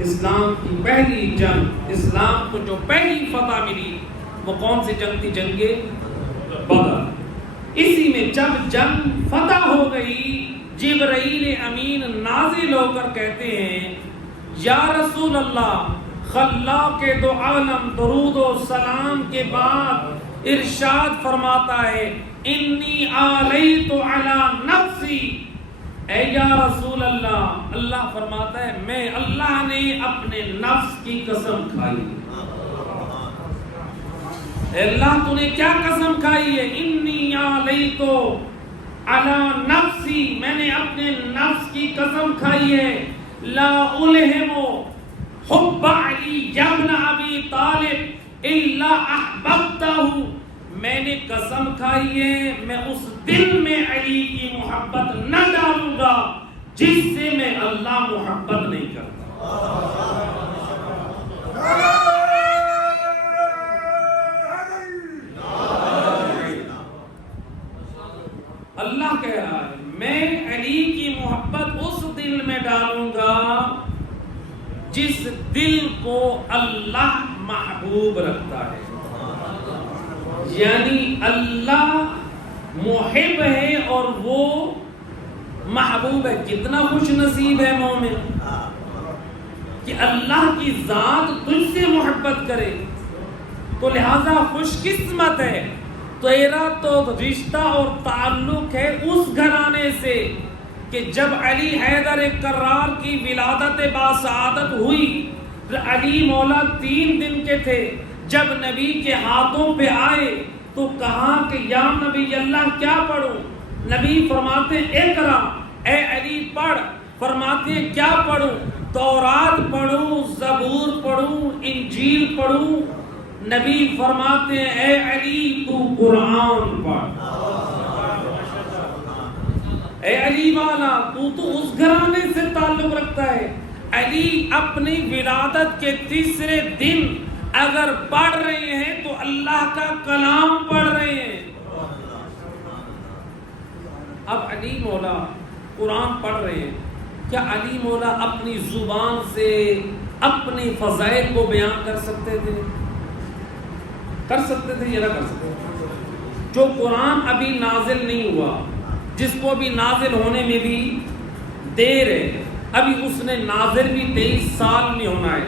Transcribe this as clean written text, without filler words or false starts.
اسلام کی پہلی جنگ، اسلام کو جو پہلی فتح ملی وہ کون سی جنگ تھی؟ جنگ بدر۔ اسی میں جب جنگ فتح ہو گئی، جبرائیل امین نازل ہو کر کہتے ہیں یا رسول اللہ، خلا کے دو عالم درود و سلام کے بعد ارشاد فرماتا ہے انی علیت علی نفسی، اے یا رسول اللہ، اللہ فرماتا ہے میں اللہ نے اپنے نفس کی قسم کھائی۔ اے اللہ تو نے کیا قسم کھائی ہے؟ انی علیت علی نفسی، میں نے اپنے نفس کی قسم کھائی ہے، لا الہم حب علی ابن ابی طالب الا احببتہ، میں نے قسم کھائی ہے میں اس دل میں علی کی محبت نہ ڈالوں گا جس سے میں اللہ محبت نہیں کرتا۔ اللہ کہہ رہا ہے میں علی کی محبت اس دل میں ڈالوں گا جس دل کو اللہ محبوب رکھتا ہے، یعنی اللہ محب ہے اور وہ محبوب ہے۔ کتنا خوش نصیب ہے مومن کہ اللہ کی ذات تجھ سے محبت کرے، تو لہذا خوش قسمت ہے۔ تیرا تو رشتہ اور تعلق ہے اس گھرانے سے کہ جب علی حیدر کرار کی ولادت باسعادت ہوئی، علی مولا 3 دن کے تھے، جب نبی کے ہاتھوں پہ آئے تو کہا کہ یا نبی اللہ کیا پڑھوں؟ نبی فرماتے اقرا، اے علی پڑھ۔ فرماتے کیا پڑھوں؟ تورات پڑھوں، زبور پڑھوں، انجیل پڑھوں؟ نبی فرماتے اے علی تو قرآن پڑھ۔ اے علی والا تو اس گھرانے سے تعلق رکھتا ہے۔ علی اپنی ولادت کے 3 دن اگر پڑھ رہے ہیں تو اللہ کا کلام پڑھ رہے ہیں۔ اب علی مولا قرآن پڑھ رہے ہیں، کیا علی مولا اپنی زبان سے اپنی فضائل کو بیان کر سکتے تھے؟ کر سکتے تھے یا نہ کر سکتے تھے؟ جو قرآن ابھی نازل نہیں ہوا، جس کو بھی نازل ہونے میں بھی دیر ہے، ابھی اس نے نازل بھی 23 سال میں ہونا ہے،